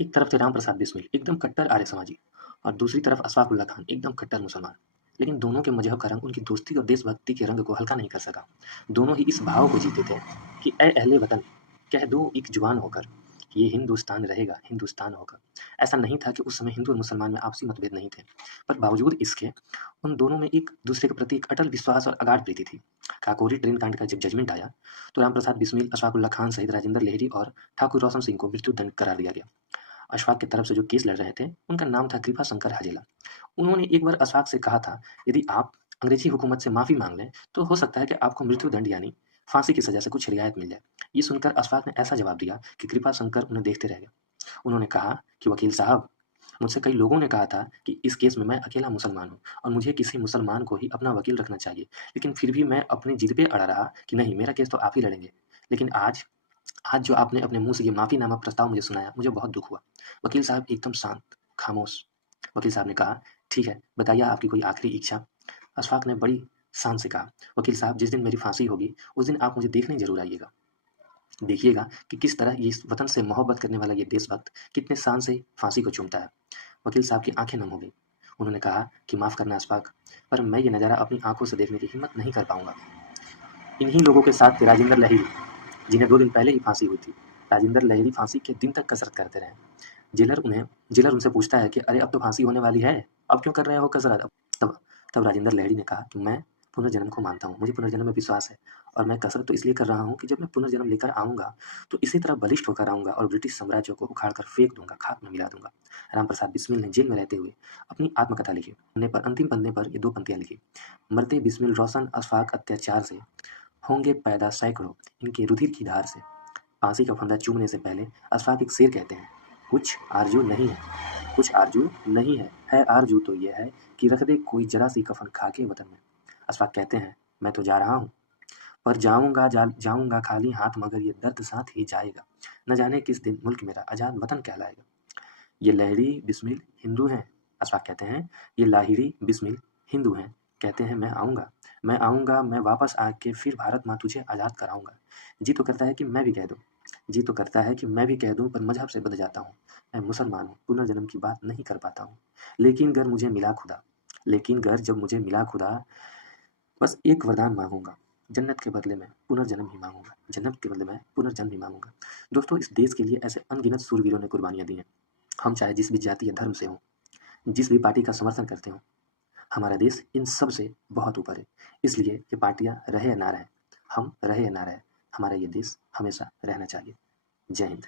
एक तरफ थे रामप्रसाद बिस्मिल, एकदम कट्टर आर्य समाजी, और दूसरी तरफ अशफाक उल्लाह खान, एकदम कट्टर मुसलमान। लेकिन दोनों के मजहब का रंग उनकी दोस्ती और देशभक्ति के रंग को हल्का नहीं कर सका। दोनों ही इस भाव को जीते थे कि ए अहले वतन, कह दो एक जुबान होकर, ये हिंदुस्तान रहेगा हिंदुस्तान होकर। ऐसा नहीं था कि उस समय हिंदू और मुसलमान में आपसी मतभेद नहीं थे, पर बावजूद इसके उन दोनों में एक दूसरे के प्रति एक अटल विश्वास और अगाध प्रीति थी। काकोरी ट्रेन कांड का जब जजमेंट आया, तो रामप्रसाद बिस्मिल, अशफाक उल्लाह खान सहित राजेंद्र लहरी और ठाकुर रोशन सिंह को मृत्यु दंड करार दिया गया। अशफाक की तरफ से जो केस लड़ रहे थे, उनका नाम था कृपा शंकर हजेला। उन्होंने एक बार अशफाक से कहा था, यदि आप अंग्रेजी हुकूमत से माफ़ी मांग लें, तो हो सकता है कि आपको मृत्यु दंड यानी फांसी की सजा से कुछ रियायत मिल जाए। ये सुनकर अशफाक ने ऐसा जवाब दिया कि कृपा शंकर उन्हें देखते रह गए। उन्होंने कहा कि वकील साहब, मुझसे कई लोगों ने कहा था कि इस केस में मैं अकेला मुसलमान हूँ और मुझे किसी मुसलमान को ही अपना वकील रखना चाहिए, लेकिन फिर भी मैं अपनी जिद पे अड़ा रहा कि नहीं, मेरा केस तो आप ही लड़ेंगे। लेकिन आज आज जो आपने अपने मुंह से ये माफीनामा प्रस्ताव मुझे सुनाया, मुझे बहुत दुख हुआ। वकील साहब एकदम शांत, खामोश। वकील साहब ने कहा, ठीक है, बताइए आपकी कोई आखिरी इच्छा। अशफाक ने बड़ी शान से कहा, वकील साहब, जिस दिन मेरी फांसी होगी, उस दिन आप मुझे देखने जरूर आइएगा। देखिएगा कि किस तरह ये इस वतन से मोहब्बत करने वाला ये देशभक्त कितने शान से फांसी को चूमता है। वकील साहब की आंखें नम हो गई। उन्होंने कहा कि माफ करना अशफाक, पर मैं ये नज़ारा अपनी आंखों से देखने की हिम्मत नहीं कर पाऊंगा। इन्हीं लोगों के साथ थे राजेंद्र लहिरी, जिन्हें 2 दिन पहले ही फांसी हुई थी। राजेंद्र लहिरी फांसी के दिन तक कसरत करते रहे। जेलर उनसे पूछता है कि अरे, अब तो फांसी होने वाली है, अब क्यों कर रहे हो कसरत? तब तब राजेंद्र लहिरी ने कहा कि मैं पुनर्जन्म को मानता हूँ, मुझे पुनर्जन्म में विश्वास है, और मैं कसरत तो इसलिए कर रहा हूँ कि जब मैं पुनर्जन्म लेकर आऊंगा, तो इसी तरह बलिष्ठ होकर आऊंगा और ब्रिटिश साम्राज्य को उखाड़ कर फेंक दूंगा, खाक में मिला दूंगा। रामप्रसाद बिस्मिल ने जेल में रहते हुए अपनी आत्मकथा लिखी। अंतिम पन्ने पर ये 2 पंक्तियां लिखी, मरते बिस्मिल रोशन अशफाक अत्याचार से, होंगे पैदा सैकड़ों इनके रुधिर की धार से। फांसी का फंदा चूमने से पहले अशफाक एक शेर कहते हैं, कुछ आरजू नहीं है, कुछ आरजू नहीं है आरजू तो ये है कि रख दे कोई जरा सी कफन खा के वतन में। अशफाक कहते हैं, मैं तो जा रहा हूँ, पर जाऊंगा खाली हाथ, मगर ये दर्द साथ ही जाएगा। न जाने किस दिन मुल्क मेरा आजाद वतन कहलाएगा। ये लहरी बिस्मिल हिंदू हैं। अशफाक कहते हैं, ये लाहिरी बिस्मिल हिंदू हैं। कहते हैं, मैं आऊँगा, मैं वापस आके फिर भारत माँ तुझे आज़ाद कराऊँगा। जी तो करता है कि मैं भी कह दूँ, जी तो करता है कि मैं भी कह दूँ, पर मज़हब से बंध जाता हूँ। मैं मुसलमान हूँ, पुनर्जन्म की बात नहीं कर पाता हूँ। लेकिन गर मुझे मिला खुदा लेकिन गर जब मुझे मिला खुदा, बस एक वरदान माँगूँगा, जन्नत के बदले में पुनर्जन्म ही माँगूँगा, जन्नत के बदले में पुनर्जन्म ही माँगूँगा। दोस्तों, इस देश के लिए ऐसे अनगिनत शूरवीरों ने कुर्बानियाँ दी हैं। हम चाहे जिस भी जाति या धर्म से हों, जिस भी पार्टी का समर्थन करते हों, हमारा देश इन सब से बहुत ऊपर है। इसलिए ये पार्टियाँ रहे या ना रहें, हम रहे या ना रहें, हमारा ये देश हमेशा रहना चाहिए। जय हिंद।